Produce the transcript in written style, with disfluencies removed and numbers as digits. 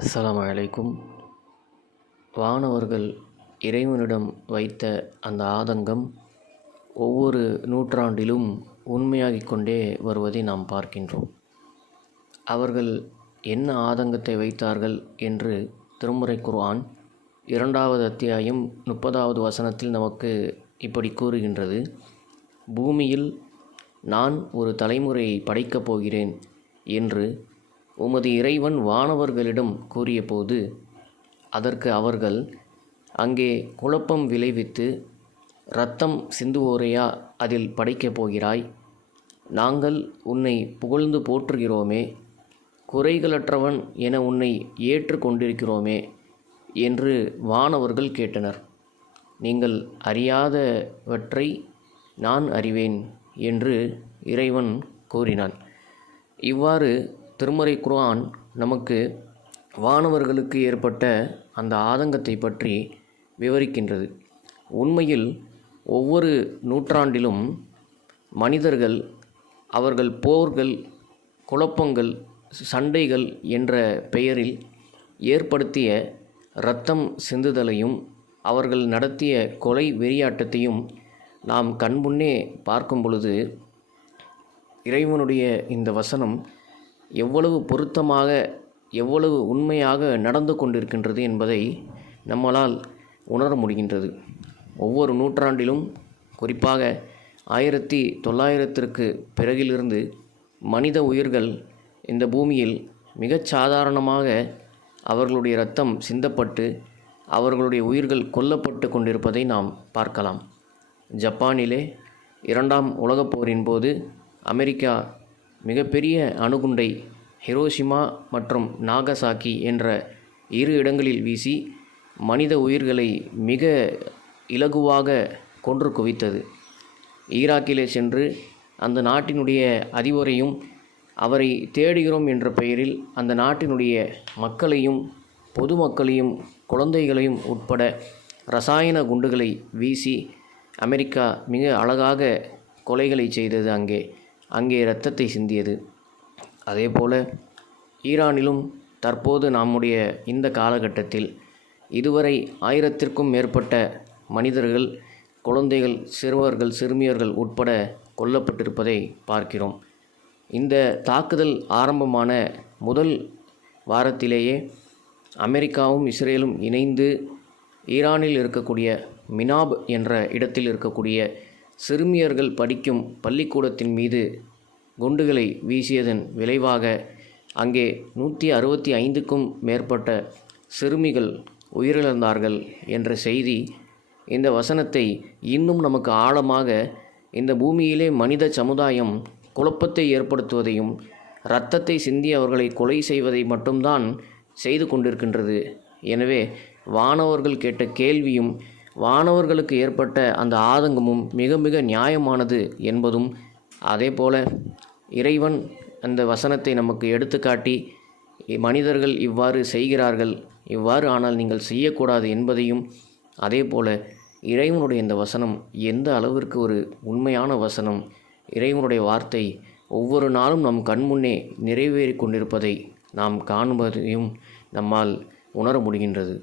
அஸ்ஸலாமு அலைக்கும். வானவர்கள் இறைவனிடம் வைத்த அந்த ஆதங்கம் ஒவ்வொரு நூற்றாண்டிலும் உண்மையாகிக் கொண்டே வருவதை நாம் பார்க்கின்றோம். அவர்கள் என்ன ஆதங்கத்தை வைத்தார்கள் என்று திருமறை குர்ஆன் 2வது அத்தியாயம் 30வது வசனத்தில் நமக்கு இப்படி கூறுகின்றது. பூமியில் நான் ஒரு தலைமுறையை படைக்கப் போகிறேன் என்று உமது இறைவன் வானவர்களிடம் கூறியபோது, அதற்கு அவர்கள், அங்கே குழப்பம் விளைவித்து இரத்தம் சிந்துவோரையா அதில் படைக்கப் போகிறாய்? நாங்கள் உன்னை புகழ்ந்து போற்றுகிறோமே, குறைகளற்றவன் என உன்னை ஏற்று கொண்டிருக்கிறோமே என்று வானவர்கள் கேட்டனர். நீங்கள் அறியாதவற்றை நான் அறிவேன் என்று இறைவன் கூறினான். இவ்வாறு திருமறை குர்ஆன் நமக்கு வானவர்களுக்கு ஏற்பட்ட அந்த ஆதங்கத்தை பற்றி விவரிக்கின்றது. உண்மையில் ஒவ்வொரு நூற்றாண்டிலும் மனிதர்கள் அவர்கள் போர்கள், குழப்பங்கள், சண்டைகள் என்ற பெயரில் ஏற்படுத்திய இரத்தம் சிந்துதலையும் அவர்கள் நடத்திய கொலை வெறியாட்டத்தையும் நாம் கண்முன்னே பார்க்கும் பொழுது இறைவனுடைய இந்த வசனம் எவ்வளவு பொருத்தமாக, எவ்வளவு உண்மையாக நடந்து கொண்டிருக்கின்றது என்பதை நம்மால் உணர முடிகின்றது. ஒவ்வொரு நூற்றாண்டிலும், குறிப்பாக 1900ற்கு பிறகிலிருந்து மனித உயிர்கள் இந்த பூமியில் மிகச் சாதாரணமாக அவர்களுடைய இரத்தம் சிந்தப்பட்டு அவர்களுடைய உயிர்கள் கொல்லப்பட்டு கொண்டிருப்பதை நாம் பார்க்கலாம். ஜப்பானிலே 2ஆம் உலகப் போரின் போது அமெரிக்கா மிகப்பெரிய அணுகுண்டை ஹிரோஷிமா மற்றும் நாகசாக்கி என்ற 2 இடங்களில் வீசி மனித உயிர்களை மிக இலகுவாக கொன்று குவித்தது. ஈராக்கிலே சென்று அந்த நாட்டினுடைய அதிபரையும் அவரை தேடுகிறோம் என்ற பெயரில் அந்த நாட்டினுடைய மக்களையும் பொதுமக்களையும் குழந்தைகளையும் உட்பட இரசாயன குண்டுகளை வீசி அமெரிக்கா மிக அழகாக கொலைகளை செய்தது. அங்கே இரத்தத்தை சிந்தியது. அதேபோல ஈரானிலும் தற்போது நம்முடைய இந்த காலகட்டத்தில் இதுவரை 1000ற்கும் மேற்பட்ட மனிதர்கள், குழந்தைகள், சிறுவர்கள், சிறுமியர்கள் உட்பட கொல்லப்பட்டிருப்பதை பார்க்கிறோம். இந்த தாக்குதல் ஆரம்பமான முதல் வாரத்திலேயே அமெரிக்காவும் இஸ்ரேலும் இணைந்து ஈரானில் இருக்கக்கூடிய மினாப் என்ற இடத்தில் இருக்கக்கூடிய சிறுமியர்கள் படிக்கும் பள்ளிக்கூடத்தின் மீது குண்டுகளை வீசியதன் விளைவாக அங்கே 165க்கும் மேற்பட்ட சிறுமிகள் உயிரிழந்தார்கள் என்ற செய்தி இந்த வசனத்தை இன்னும் நமக்கு ஆழமாக இந்த பூமியிலே மனித சமுதாயம் குழப்பத்தை ஏற்படுத்துவதையும் இரத்தத்தை சிந்தி அவர்களை கொலை செய்வதை மட்டும்தான் செய்து கொண்டிருக்கின்றது. எனவே வானவர்கள் கேட்ட கேள்வியும் வானவர்களுக்கு ஏற்பட்ட அந்த ஆதங்கமும் மிக மிக நியாயமானது என்பதும், அதேபோல இறைவன் அந்த வசனத்தை நமக்கு எடுத்துக்காட்டி மனிதர்கள் இவ்வாறு செய்கிறார்கள், இவ்வாறு ஆனால் நீங்கள் செய்யக்கூடாது என்பதையும், அதேபோல இறைவனுடைய இந்த வசனம் எந்த அளவிற்கு ஒரு உண்மையான வசனம், இறைவனுடைய வார்த்தை ஒவ்வொரு நாளும் நம் கண்முன்னே நிறைவேறி கொண்டிருப்பதை நாம் காணுவதையும் நம்மால் உணர முடிகின்றது.